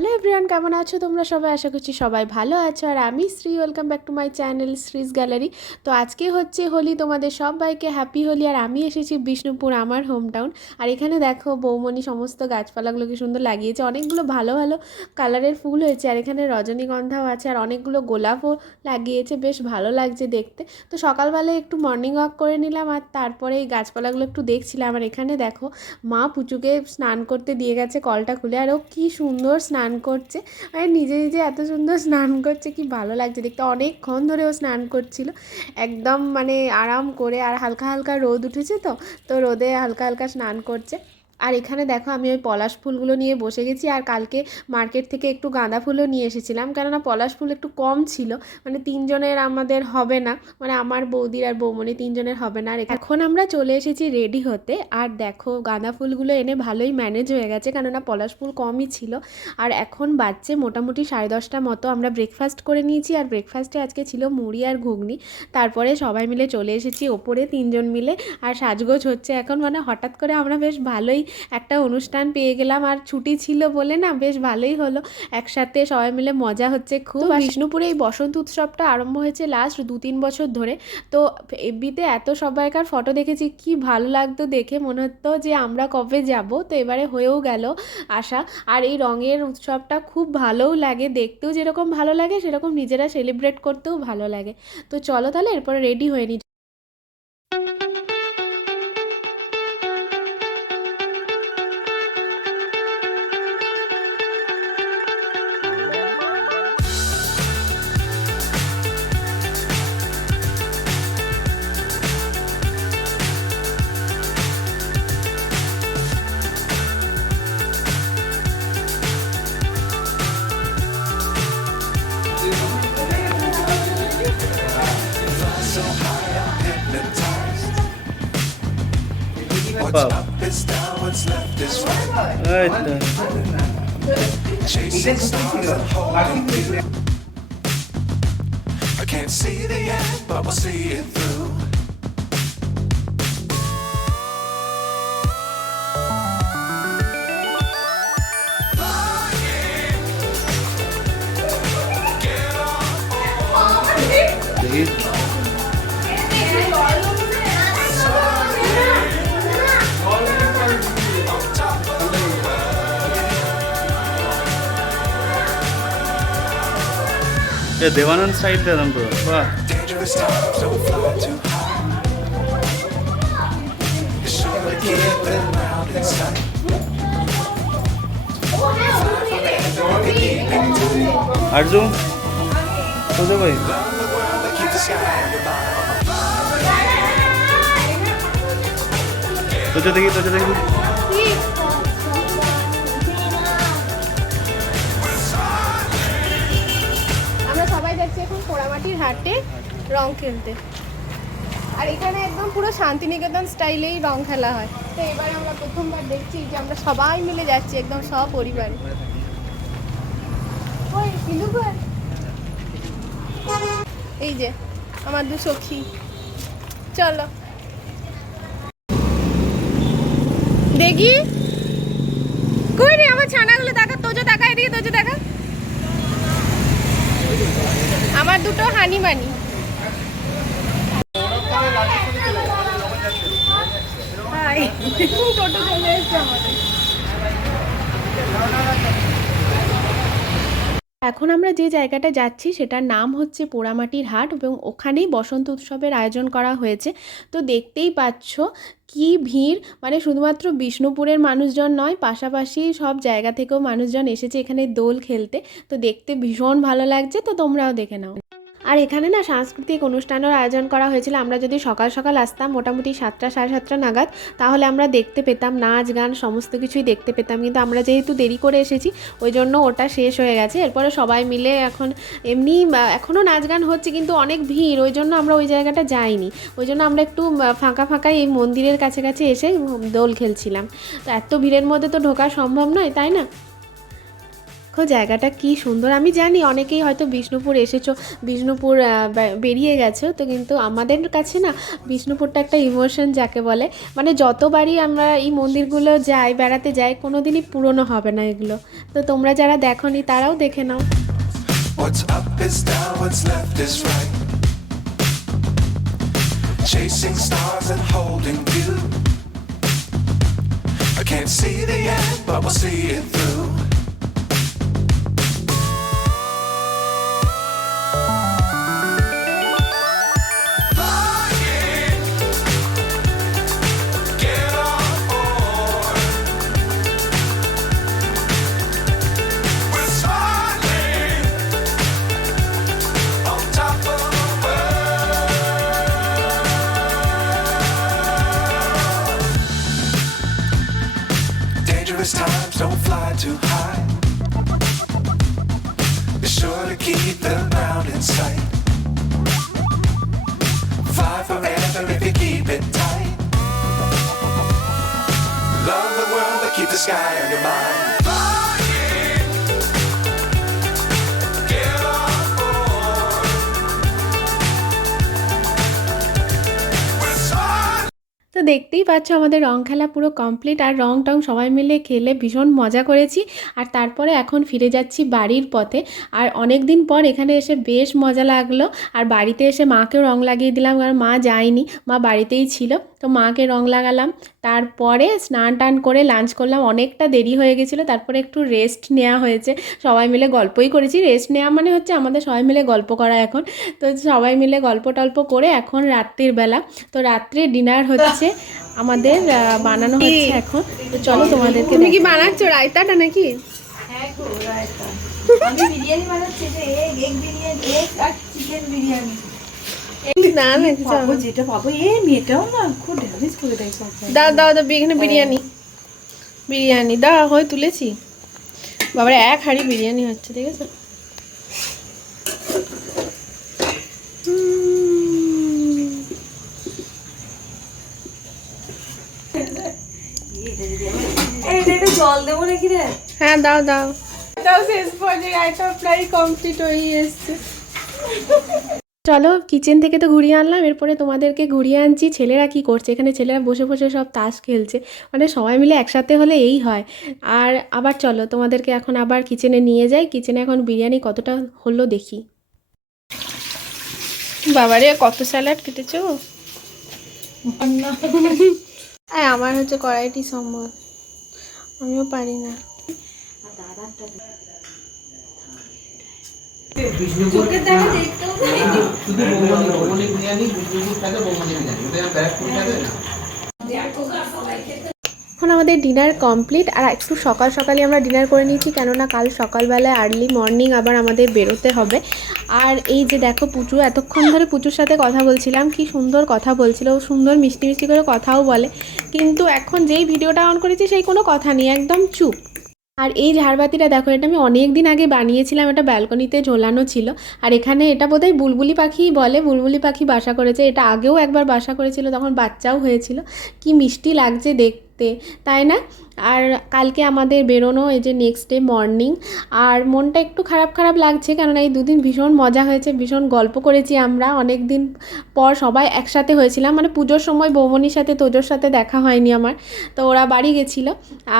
Hello everyone, কেমন আছো তোমরা সবাই? আশা করছি সবাই ভালো আছো। আর আমি Sree, welcome back to my channel Sree's gallery. তো আজকে হচ্ছে হোলি, তোমাদের সবাইকে হ্যাপি হোলি। আর আমি এসেছি বিষ্ণুপুর, আমার হোম টাউন। আর এখানে দেখো বৌমনি সমস্ত গাছপালাগুলোকে সুন্দর লাগিয়েছে, অনেকগুলো ভালো ভালো কালারের ফুল হয়েছে। আর এখানে রজনীগন্ধাও আছে, আর অনেকগুলো গোলাপও লাগিয়েছে, বেশ ভালো লাগছে দেখতে। তো সকালবেলায় একটু মর্নিং ওয়াক করে নিলাম, আর তারপরে এই গাছপালাগুলো একটু দেখছিলাম। আর এখানে দেখো মা পুচুকে স্নান করতে দিয়ে গেছে কলটা খুলে, আর ও কী সুন্দর স্নান করছে। আর নিজে নিজে এত সুন্দর স্নান করছে, কি ভালো লাগছে দেখতে। অনেকক্ষণ ধরে ও স্নান করছিল, একদম মানে আরাম করে। আর হালকা হালকা রোদ উঠেছে, তো রোদে হালকা হালকা স্নান করছে। আর এখানে দেখো আমি ওই পলাশ ফুলগুলো নিয়ে বসে গেছি। আর কালকে মার্কেট থেকে একটু গাঁদা ফুলও নিয়ে এসেছিলাম, কেননা পলাশ ফুল একটু কম ছিল, মানে তিনজনের আমাদের হবে না, মানে আমার বৌদির আর বৌমনি তিনজনের হবে না। আর এখন আমরা চলে এসেছি রেডি হতে। আর দেখো গাঁদা ফুলগুলো এনে ভালোই ম্যানেজ হয়ে গেছে, কেননা পলাশ ফুল কমই ছিল। আর এখন বাজছে মোটামুটি 10:30 মতো। আমরা ব্রেকফাস্ট করে নিয়েছি, আর ব্রেকফাস্টে আজকে ছিল মুড়ি আর ঘুগনি। তারপরে সবাই মিলে চলে এসেছি ওপরে তিনজন মিলে, আর সাজগোজ হচ্ছে এখন। মানে হঠাৎ করে আমরা বেশ ভালোই একটা অনুষ্ঠান পেয়ে গেলাম, আর ছুটি ছিল বলে না বেশ ভালোই হলো, একসাথে সবাই মিলে মজা হচ্ছে খুব। বিষ্ণুপুরে এই বসন্ত উৎসবটা আরম্ভ হয়েছে লাস্ট 2-3 বছর ধরে। তো এফবিতে এত সবাইকার ফটো দেখেছি, কি ভালো লাগতো দেখে, মনে হতো যে আমরা কবে যাব। তো এবারে হয়েও গেল আসা। আর এই রঙের উৎসবটা খুব ভালোও লাগে, দেখতেও যেরকম ভালো লাগে সেরকম নিজেরা সেলিব্রেট করতেও ভালো লাগে। তো চলো তাহলে এরপরে রেডি হয়ে নিই। What's up is down, what's left is right. Chasing stars and holding you. I can't see the end, but we'll see it through. Devanand side दे दम पूरा वाह Dangerous times, don't fly too high. Be sure to keep it loud inside. Arjun तो दे भाई Love the world that keeps the sky above. तुझे देखी আমরা সবাই যাচ্ছি এখন পোড়ামাটির হাটে রং খেলতে। আর এখানে একদম পুরো শান্তিনিকেতন স্টাইলেই রং খেলা হয়। তো এবার আমরা প্রথমবার দেখছি যে আমরা সবাই মিলে যাচ্ছি একদম সপরিবারে। ওই পিলুঘর, এই যে আমার দু সখী, চলো দেখি। কই রে আমার ছানাগুলো, দেখা তোজো, দেখা এদিকে তোজো, দেখা আমার দুটো হানিমানি। টোটো চলে এসছে আমাদের। এখন আমরা যে জায়গাটা যাচ্ছি সেটার নাম হচ্ছে পোড়ামাটির হাট, এবং ওখানেই বসন্ত উৎসবের আয়োজন করা হয়েছে। তো দেখতেই পাচ্ছ কি ভিড়, মানে শুধুমাত্র বিষ্ণুপুরের মানুষজন নয়, পাশাপাশি সব জায়গা থেকেও মানুষজন এসেছে এখানে দোল খেলতে। তো দেখতে ভীষণ ভালো লাগছে, তো তোমরাও দেখে নাও। আর এখানে না সাংস্কৃতিক অনুষ্ঠানের আয়োজন করা হয়েছিল। আমরা যদি সকাল সকাল আসতাম মোটামুটি 7টা সাড়ে 7টা নাগাদ, তাহলে আমরা দেখতে পেতাম নাচ গান সমস্ত কিছুই দেখতে পেতাম। কিন্তু আমরা যেহেতু দেরি করে এসেছি ওই জন্য ওটা শেষ হয়ে গেছে। এরপরে সবাই মিলে এখন এমনি এখনও নাচ গান হচ্ছে কিন্তু অনেক ভিড়, ওই জন্য আমরা ওই জায়গাটা যাইনি। ওই জন্য আমরা একটু ফাঁকা ফাঁকা এই মন্দিরের কাছাকাছি এসে দোল খেলছিলাম। তো এত ভিড়ের মধ্যে তো ঢোকা সম্ভব নয়, তাই না? জায়গাটা কি সুন্দর। আমি জানি অনেকেই হয়তো বিষ্ণুপুর এসেছো, বিষ্ণুপুর বেরিয়ে গেছো, তো কিন্তু আমাদের কাছে না বিষ্ণুপুরটা একটা ইমোশন যাকে বলে, মানে যতবারই আমরা এই মন্দিরগুলো যাই, বেড়াতে যাই, কোনো দিনই পুরনো হবে না এগুলো। তো তোমরা যারা দেখোনি তারাও দেখে নাও। What's up is down, what's left is right. Chasing stars and holding you. I can't see the end, but we'll see it through. Dangerous times, don't fly too high. Be sure to keep the ground in sight. Fly forever if you keep it tight. Love the world, but keep the sky on your mind. Get on board. We're starting. তো দেখতেই পাচ্ছ আমাদের রং খেলা পুরো complete, আর রং টং সবাই মিলে খেলে ভীষণ মজা করেছি। আর তারপরে এখন ফিরে যাচ্ছি বাড়ির পথে। আর অনেক দিন পর এখানে এসে বেশ মজা লাগলো। আর বাড়িতে এসে মাকেও রং লাগিয়ে দিলাম, কারণ মা যায়নি, মা বাড়িতেই ছিল। তো মাকে রং লাগালাম, তারপরে স্নান টান করে লাঞ্চ করলাম। অনেকটা দেরি হয়ে গেছিলো, তারপরে একটু রেস্ট নেওয়া হয়েছে। সবাই মিলে গল্পই করেছি। রেস্ট নেওয়া মানে হচ্ছে আমাদের সবাই মিলে গল্প করা এখন। তো সবাই মিলে গল্প টল্প করে এখন রাত্রির বেলা, তো রাত্রে ডিনার হচ্ছে আমাদের, বানানো হচ্ছে এখন। তো চলো তোমাদেরকে। তুমি কি বানাচ্ছো রায়তাটা নাকি? হ্যাঁ গো রায়তা। আমি বিরিয়ানি বানাচ্ছি, যে এগ বিরিয়ানি, এগ আর চিকেন বিরিয়ানি। না না পাবো যেটা পাবো, মেয়েটাও না খুব ড্যামেজ করে দেয় সব। দাও দাও দাও, এখানে বিরিয়ানি, বিরিয়ানি দাও, হয়ে তুলেছি। বাবারে এক হাঁড়ি বিরিয়ানি হচ্ছে, ঠিক আছে। জল দেবো নাকি রে? হ্যাঁ দাও দাও দাও। শেষ পর্যায়ে রায়তা প্রায় কমপ্লিট হয়ে এসছে। চলো কিচেন থেকে তো ঘুরিয়ে আনলাম, এরপরে তোমাদেরকে ঘুরিয়ে আনছি ছেলেরা কি করছে। এখানে ছেলেরা বসে বসে সব তাস খেলছে, মানে সবাই মিলে একসাথে হলে এই হয়। আর আবার চলো তোমাদেরকে এখন আবার কিচেনে নিয়ে যাই। কিচেনে এখন বিরিয়ানি কতটা হলো দেখি। বাবারে কত স্যালাড কেটেছো। হ্যাঁ আমার হচ্ছে কড়াইটি সম্ভব, আমিও পারি না। এখন আমাদের ডিনার কমপ্লিট। আর একটু সকাল সকালই আমরা ডিনার করে নিয়েছি, কেননা কাল সকালবেলায় আর্লি মর্নিং আবার আমাদের বেরোতে হবে। আর এই যে দেখো পুচু, এতক্ষণ ধরে পুচুর সাথে কথা বলছিলাম, কি সুন্দর কথা বলছিল, ও সুন্দর মিষ্টি মিষ্টি করে কথাও বলে। কিন্তু এখন যেই ভিডিওটা অন করেছি সেই কোনো কথা নেই, একদম চুপ। আর এই ঝাড়বাতিটা দেখো, এটা আমি অনেক দিন আগে বানিয়েছিলাম, এটা ব্যালকনিতে ঝোলানো ছিল। আর এখানে এটা বোধহয় বুলবুলি পাখিই বলে, বুলবুলি পাখি বাসা করেছে। এটা আগেও একবার বাসা করেছিল, তখন বাচ্চাও হয়েছিল। কি মিষ্টি লাগছে দেখতে, তাই না? আর কালকে আমাদের বেরোনো, এই যে নেক্সট ডে মর্নিং। আর মনটা একটু খারাপ খারাপ লাগছে, কেননা এই দুদিন ভীষণ মজা হয়েছে, ভীষণ গল্প করেছি আমরা। অনেক দিন পর সবাই একসাথে হয়েছিলাম, মানে পুজোর সময় বৌমনির সাথে তোজোর সাথে দেখা হয়নি আমার, তো ওরা বাড়ি গেছিলো।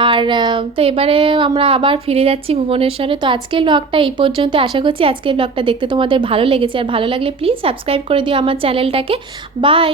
আর তো এবারে আমরা আবার ফিরে যাচ্ছি ভুবনেশ্বরে। তো আজকের ব্লগটা এই পর্যন্ত। আশা করছি আজকের ব্লগটা দেখতে তোমাদের ভালো লেগেছে। আর ভালো লাগলে প্লিজ সাবস্ক্রাইব করে দিও আমার চ্যানেলটাকে। বাই।